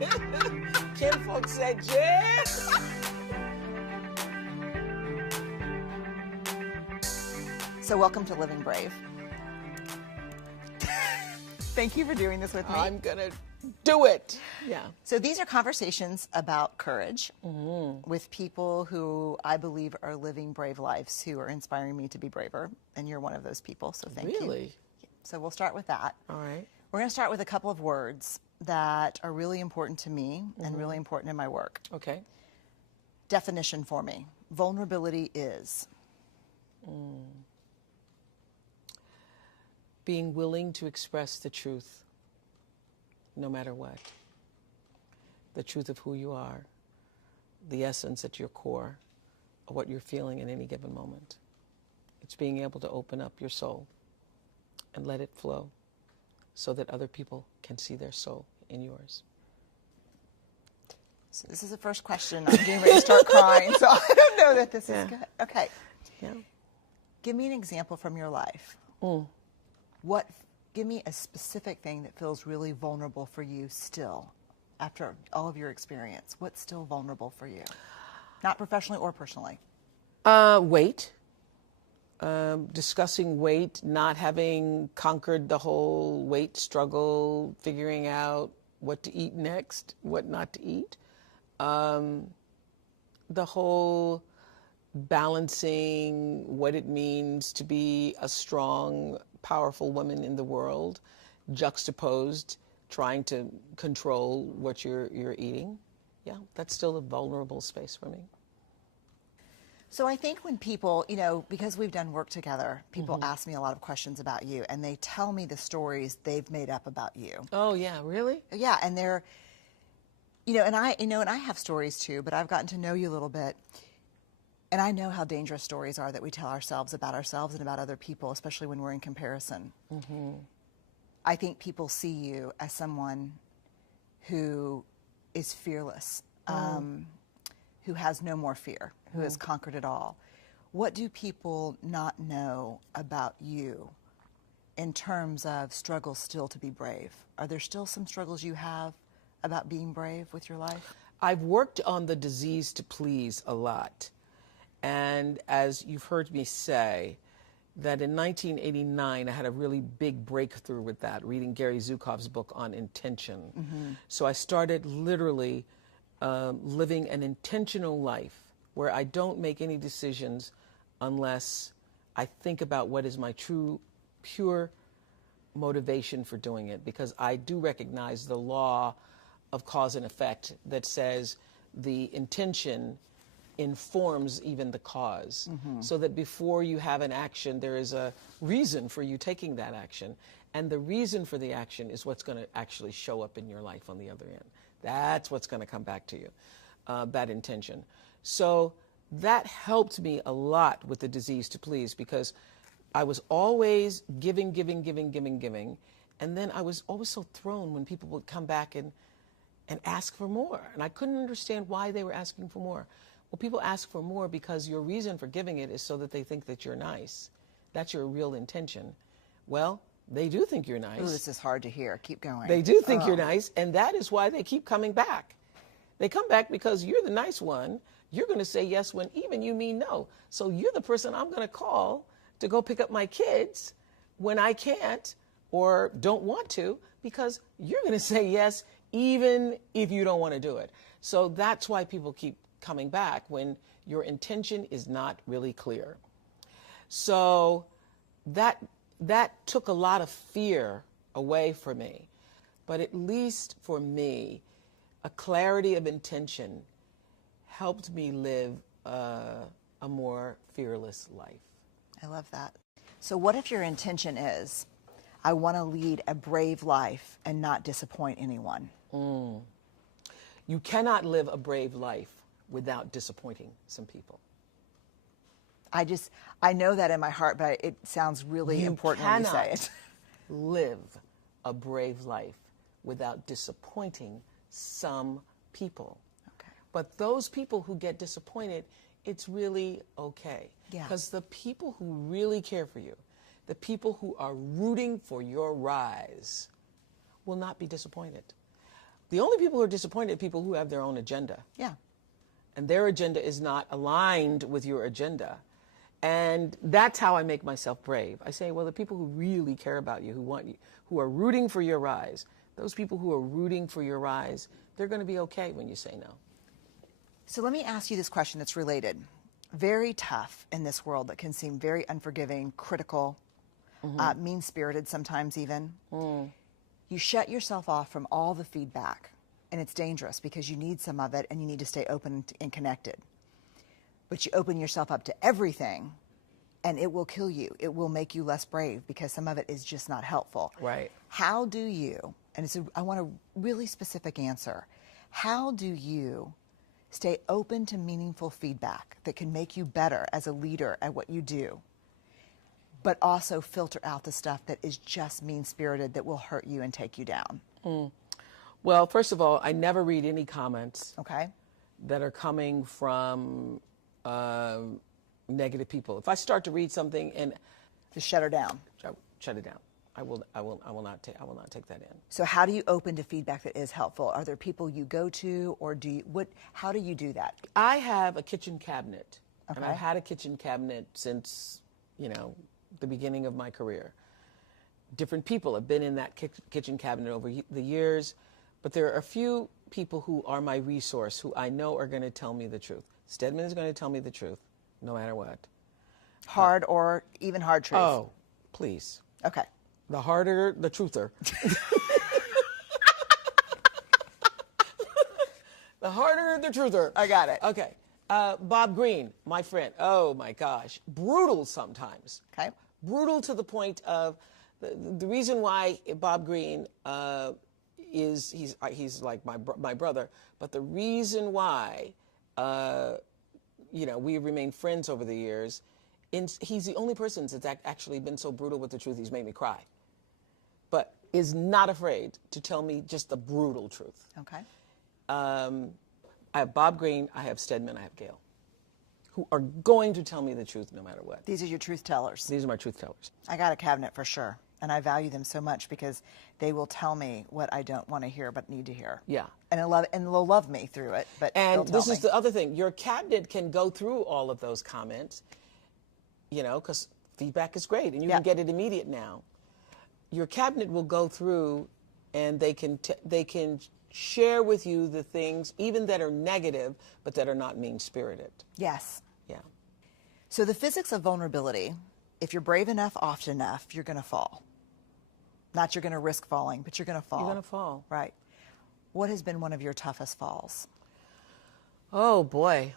Kinfolk said, Jen. So welcome to Living Brave. Thank you for doing this with me. I'm going to do it. Yeah. So these are conversations about courage with people who I believe are living brave lives, who are inspiring me to be braver. And you're one of those people, so thank you. Really? So we'll start with that. All right. We're going to start with a couple of words that are really important to me and really important in my work. Okay. Definition for me. Vulnerability is? Being willing to express the truth, no matter what. The truth of who you are, the essence at your core of what you're feeling in any given moment. It's being able to open up your soul and let it flow so that other people can see their soul in yours. So this is the first question. I'm getting ready to start crying, so I don't know that this is good. Okay. Yeah. Give me an example from your life. Give me a specific thing that feels really vulnerable for you still, after all of your experience. What's still vulnerable for you? Not professionally or personally. Weight. Discussing weight, not having conquered the whole weight struggle, figuring out what to eat next, what not to eat. The whole balancing what it means to be a strong, powerful woman in the world, juxtaposed, trying to control what you're eating. Yeah, that's still a vulnerable space for me. So I think when people, because we've done work together, people ask me a lot of questions about you, and they tell me the stories they've made up about you. Oh, yeah, really? Yeah, and they're, and I have stories too, but I've gotten to know you a little bit. And I know how dangerous stories are that we tell ourselves and about other people, especially when we're in comparison. I think people see you as someone who is fearless, who has no more fear, who has conquered it all. What do people not know about you in terms of struggles still to be brave? Are there still some struggles you have about being brave with your life? I've worked on the disease to please a lot. And as you've heard me say, that in 1989, I had a really big breakthrough with that, reading Gary Zukav's book on intention. So I started literally living an intentional life where I don't make any decisions unless I think about what is my true, pure motivation for doing it. Because I do recognize the law of cause and effect that says the intention informs even the cause, so that before you have an action, there is a reason for you taking that action. And the reason for the action is what's going to actually show up in your life on the other end. That's what's going to come back to you, that intention. So that helped me a lot with the disease to please, because I was always giving. And then I was always so thrown when people would come back and ask for more. And I couldn't understand why they were asking for more. Well, people ask for more because your reason for giving it is so that they think that you're nice. That's your real intention. Well, they do think you're nice. Ooh, this is hard to hear. Keep going. They do think you're nice, and that is why they keep coming back. They come back because you're the nice one. You're going to say yes when even you mean no. So you're the person I'm going to call to go pick up my kids when I can't or don't want to, because you're going to say yes even if you don't want to do it. So that's why people keep coming back, when your intention is not really clear. So that took a lot of fear away from me. But at least for me, a clarity of intention helped me live a more fearless life. I love that. So what if your intention is, I want to lead a brave life and not disappoint anyone? You cannot live a brave life without disappointing some people. I know that in my heart, but it sounds really important when you say it. Live a brave life without disappointing some people. Okay. But those people who get disappointed, it's really okay. Yeah. Because the people who really care for you, the people who are rooting for your rise, will not be disappointed. The only people who are disappointed are people who have their own agenda. Yeah. And their agenda is not aligned with your agenda. And that's how I make myself brave. I say, well, the people who really care about you, who want you, who are rooting for your rise, those people who are rooting for your rise, they're going to be okay when you say no. So let me ask you this question that's related. Very tough in this world that can seem very unforgiving, critical, mean-spirited sometimes even. You shut yourself off from all the feedback, and it's dangerous because you need some of it and you need to stay open and connected. But you open yourself up to everything, and it will kill you. It will make you less brave because some of it is just not helpful. Right. How do you, and I want a really specific answer, how do you stay open to meaningful feedback that can make you better as a leader at what you do, but also filter out the stuff that is just mean-spirited that will hurt you and take you down? Well, first of all, I never read any comments Okay. that are coming from negative people. If I start to read something and Just shut her down. shut it down, I will not take that in. So how do you open to feedback that is helpful? Are there people you go to, or how do you do that? I have a kitchen cabinet, and Okay. I've had a kitchen cabinet since, the beginning of my career. Different people have been in that kitchen cabinet over the years, but there are a few people who are my resource, who I know are going to tell me the truth. Stedman is going to tell me the truth, no matter what. Hard or even hard truth? Oh, please. Okay. The harder, the truther. The harder, the truther. I got it. Okay. Bob Greene, my friend. Oh, my gosh. Brutal sometimes. Okay. Brutal to the point of the reason why Bob Greene he's like my brother, but the reason why we remained friends over the years, he's the only person that's actually been so brutal with the truth he's made me cry, but is not afraid to tell me just the brutal truth. Okay. I have Bob Greene, I have Stedman, I have Gail, who are going to tell me the truth no matter what. These are your truth tellers. These are my truth tellers. I got a cabinet for sure, and I value them so much because they will tell me what I don't want to hear but need to hear. Yeah. And they'll love me through it, but And they'll this tell is me. the other thing. Your cabinet can go through all of those comments, because feedback is great, and you can get it immediate now. Your cabinet will go through, and they can share with you the things, even that are negative, but that are not mean-spirited. Yes. Yeah. So the physics of vulnerability, if you're brave enough, often enough, you're going to fall. Not you're going to risk falling, but you're going to fall. You're going to fall. Right. What has been one of your toughest falls? Oh, boy.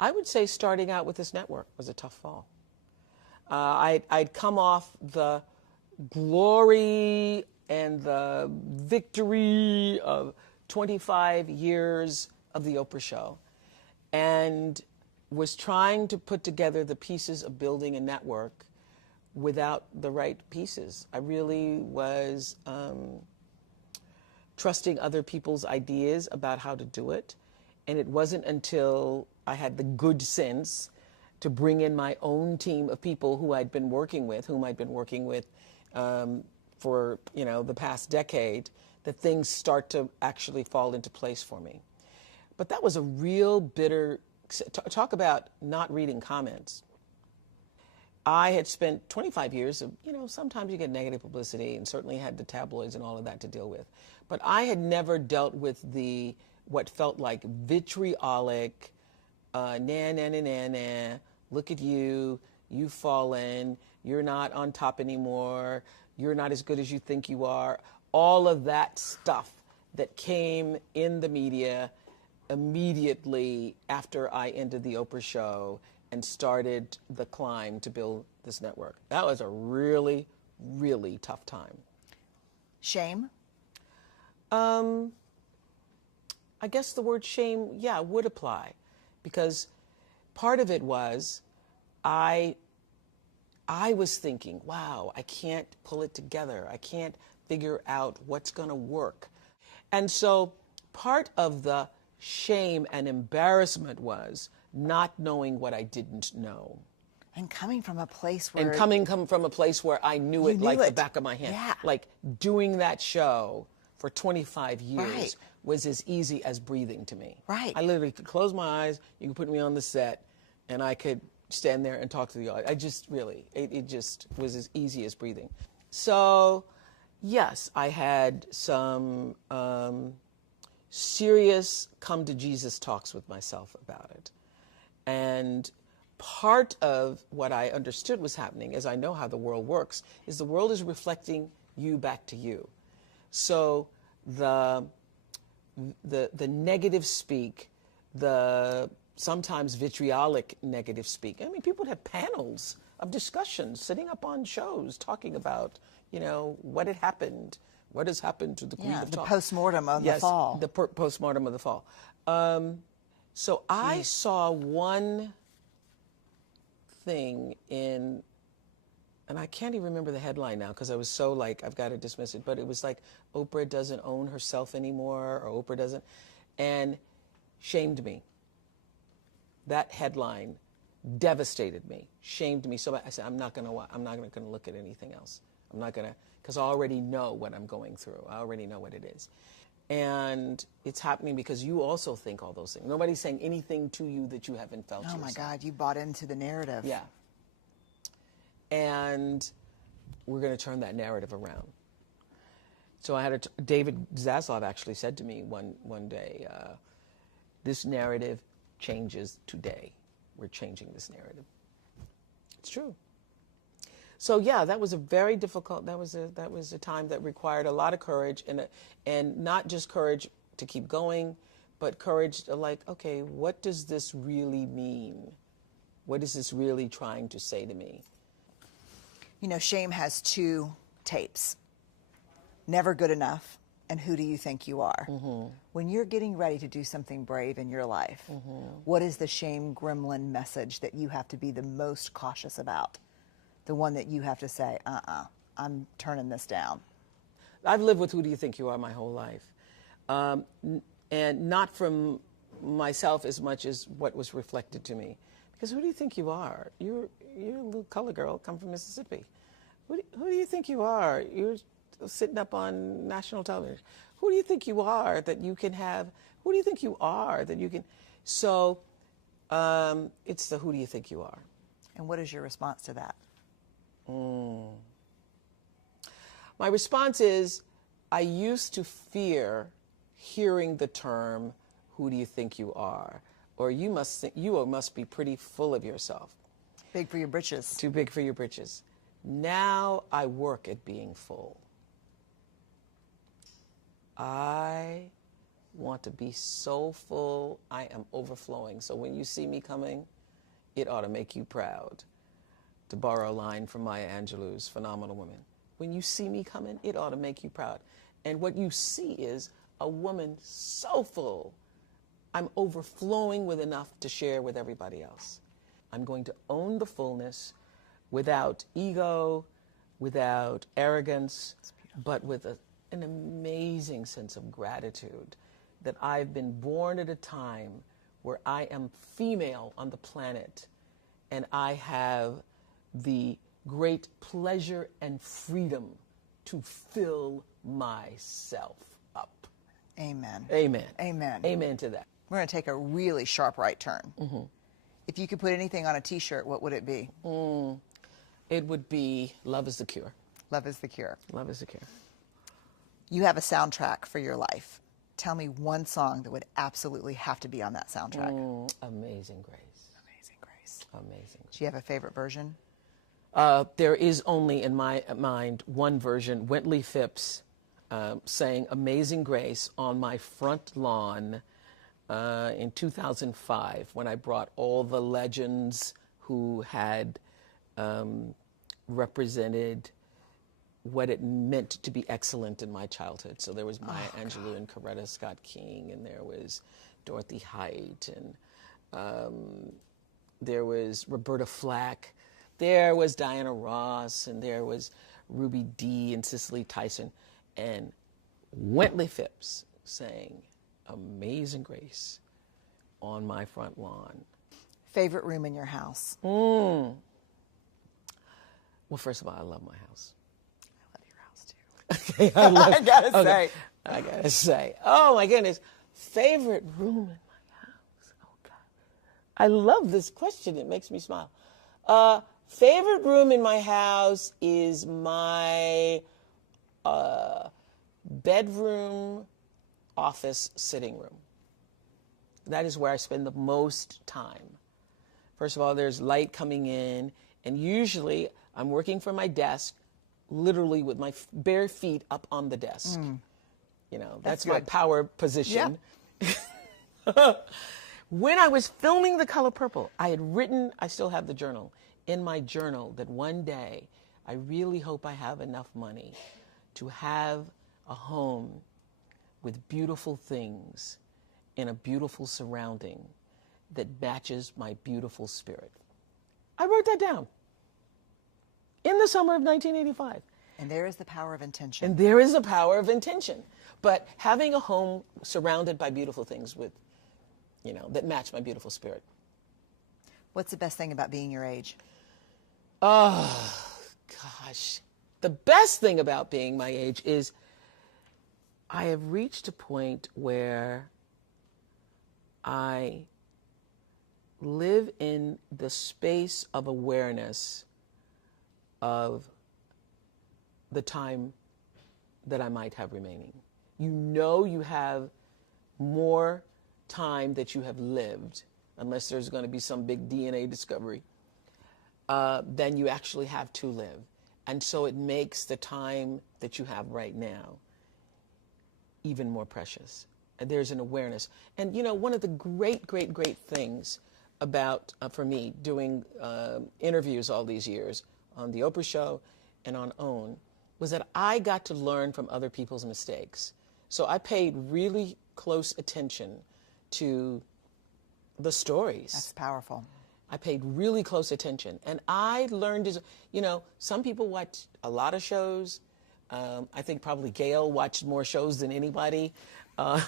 I would say starting out with this network was a tough fall. I'd come off the glory and the victory of 25 years of the Oprah show, and was trying to put together the pieces of building a network without the right pieces. I really was trusting other people's ideas about how to do it, and it wasn't until I had the good sense to bring in my own team of people whom I'd been working with for the past decade, that things start to actually fall into place for me. But that was a real bitter, talk about not reading comments. I had spent 25 years of, sometimes you get negative publicity, and certainly had the tabloids and all of that to deal with. But I had never dealt with what felt like vitriolic, look at you, you've fallen, you're not on top anymore, you're not as good as you think you are. All of that stuff that came in the media immediately after I ended the Oprah show and started the climb to build this network. That was a really, really tough time. Shame? I guess the word shame, would apply, because part of it was I was thinking, wow, I can't pull it together. I can't figure out what's going to work. And so part of the shame and embarrassment was not knowing what I didn't know. And coming from a place where... And coming from a place where I knew it like the back of my hand. Yeah. Like doing that show for 25 years Right. was as easy as breathing to me. Right. I literally could close my eyes, you could put me on the set, and I could stand there and talk to the audience. I just really, it just was as easy as breathing. So, yes, I had some serious come to Jesus talks with myself about it. And part of what I understood was happening, as I know how the world works, is the world is reflecting you back to you. So the negative speak, the sometimes vitriolic negative speak. I mean, people would have panels of discussions sitting up on shows talking about, you know, what had happened, what has happened to the Queen of the Talk. postmortem of the fall. The postmortem of the fall. So I saw one thing in, and I can't even remember the headline now because I was so like, I've got to dismiss it, but it was like, Oprah doesn't own herself anymore, or Oprah doesn't, and shamed me. That headline devastated me, shamed me so much. I said, I'm not going to look at anything else. I'm not going to, because I already know what I'm going through. I already know what it is. And it's happening because you also think all those things. Nobody's saying anything to you that you haven't felt yourself. Oh my God, you bought into the narrative. Yeah. And we're going to turn that narrative around. So I had David Zaslav actually said to me one day, this narrative changes today. We're changing this narrative. It's true. So yeah, that was a very difficult. That was a time that required a lot of courage, and not just courage to keep going, but courage to like, okay, what does this really mean? What is this really trying to say to me? You know, shame has two tapes: Never Good Enough and Who Do You Think You Are? Mm-hmm. When you're getting ready to do something brave in your life, what is the shame gremlin message that you have to be the most cautious about? The one that you have to say, I'm turning this down. I've lived with Who Do You Think You Are my whole life. And not from myself as much as what was reflected to me. Because who do you think you are? You're a little color girl, come from Mississippi. Who do you think you are? You're sitting up on national television. Who do you think you are that you can have? Who do you think you are that you can? So it's the who do you think you are. And what is your response to that? My response is, I used to fear hearing the term, who do you think you are? Or you must be pretty full of yourself. Big for your britches. Too big for your britches. Now I work at being full. I want to be so full, I am overflowing. So when you see me coming, it ought to make you proud. To borrow a line from Maya Angelou's Phenomenal Woman. When you see me coming, it ought to make you proud. And what you see is a woman so full, I'm overflowing with enough to share with everybody else. I'm going to own the fullness without ego, without arrogance, but with an amazing sense of gratitude that I've been born at a time where I am female on the planet, and I have the great pleasure and freedom to fill myself up. Amen. Amen. Amen. Amen to that. We're going to take a really sharp right turn. Mm-hmm. If you could put anything on a T-shirt, what would it be? It would be Love is the Cure. Love is the Cure. Love is the Cure. You have a soundtrack for your life. Tell me one song that would absolutely have to be on that soundtrack. Amazing Grace. Amazing Grace. Amazing Grace. Do you have a favorite version? There is only in my mind one version, Winfrey Phipps sang Amazing Grace on my front lawn in 2005 when I brought all the legends who had represented what it meant to be excellent in my childhood. So there was Maya Angelou and Coretta Scott King, and there was Dorothy Height, and there was Roberta Flack. There was Diana Ross, and there was Ruby Dee and Cicely Tyson, and Winfrey Phipps sang Amazing Grace on my front lawn. Favorite room in your house? Well, first of all, I love my house. I love your house too. Okay, I love, I gotta okay, say. I gotta say. Oh my goodness. Favorite room in my house. Oh God. I love this question. It makes me smile. Favorite room in my house is my bedroom, office, sitting room. That is where I spend the most time. First of all, there's light coming in, and usually I'm working from my desk, literally with my bare feet up on the desk. You know, that's my power position. Yeah. When I was filming The Color Purple, I had written, I still have the journal, in my journal that one day I really hope I have enough money to have a home with beautiful things in a beautiful surrounding that matches my beautiful spirit. I wrote that down in the summer of 1985. And there is the power of intention. And there is a power of intention. But having a home surrounded by beautiful things with, you know, that match my beautiful spirit. What's the best thing about being your age? Oh, gosh. The best thing about being my age is I have reached a point where I live in the space of awareness of the time that I might have remaining. You know you have more time that you have lived, unless there's going to be some big DNA discovery, than you actually have to live. And so it makes the time that you have right now even more precious. And there's an awareness. And, you know, one of the great, great, great things about, for me, doing interviews all these years on The Oprah Show and on OWN, was that I got to learn from other people's mistakes. So I paid really close attention to the stories. That's powerful. I paid really close attention. And I learned, you know, some people watch a lot of shows. I think probably Gail watched more shows than anybody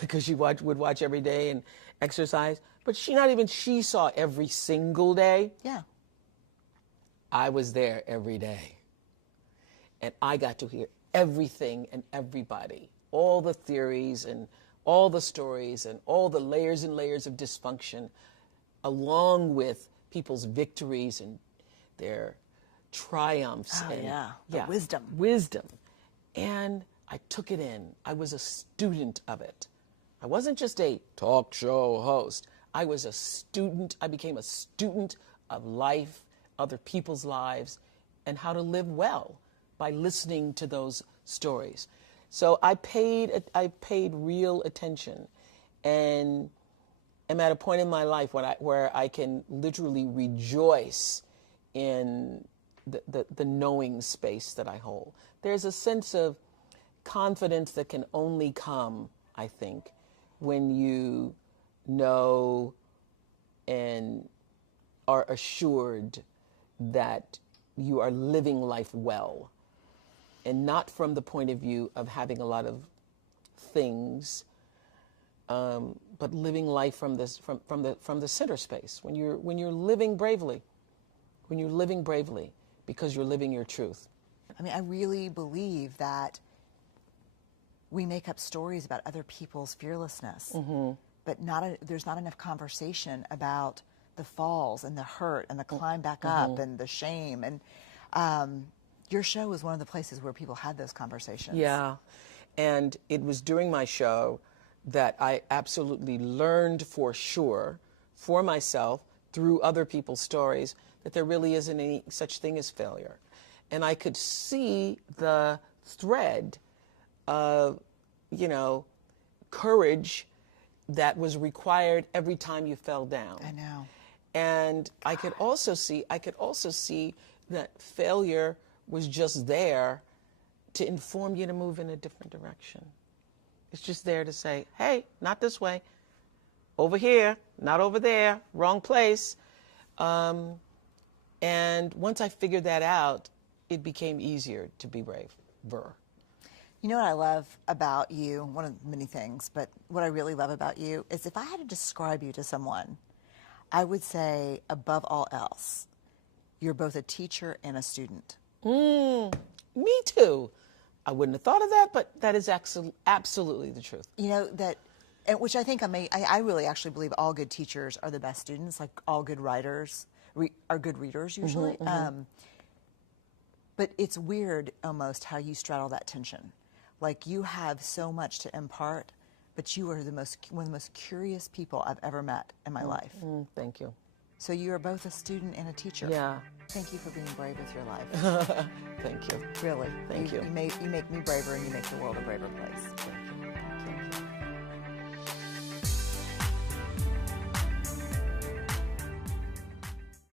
because she would watch every day and exercise. But she saw every single day. Yeah. I was there every day. And I got to hear everything and everybody, all the theories and all the stories and all the layers and layers of dysfunction, along with people's victories and their triumphs. Oh, and, the wisdom. Wisdom. And I took it in. I was a student of it. I wasn't just a talk show host. I was a student. I became a student of life, other people's lives, and how to live well by listening to those stories. So I paid real attention, and am at a point in my life where I can literally rejoice in the knowing space that I hold. There's a sense of confidence that can only come, I think, when you know and are assured that you are living life well, and not from the point of view of having a lot of things, but living life from the center space. When you're living bravely, because you're living your truth. I mean, I really believe that we make up stories about other people's fearlessness, but there's not enough conversation about the falls and the hurt and the climb back up and the shame. And your show was one of the places where people had those conversations. Yeah, and it was during my show that I absolutely learned for sure, for myself, through other people's stories, that there really isn't any such thing as failure. And I could see the thread of, you know, courage that was required every time you fell down. I know. And I could also see that failure was just there to inform you to move in a different direction. It's just there to say, hey, not this way, over here, not over there, wrong place. And once I figured that out, it became easier to be braver. You know what I love about you, one of many things, but what I really love about you is if I had to describe you to someone, I would say above all else, you're both a teacher and a student. Me too. I wouldn't have thought of that, but that is absolutely the truth. You know, which I think I really actually believe all good teachers are the best students, like all good writers are good readers usually. But it's weird almost how you straddle that tension. Like you have so much to impart, but you are one of the most curious people I've ever met in my life. Thank you. So you are both a student and a teacher. Yeah. Thank you for being brave with your life. Thank you. Really. Thank you. You make me braver, and you make the world a braver place.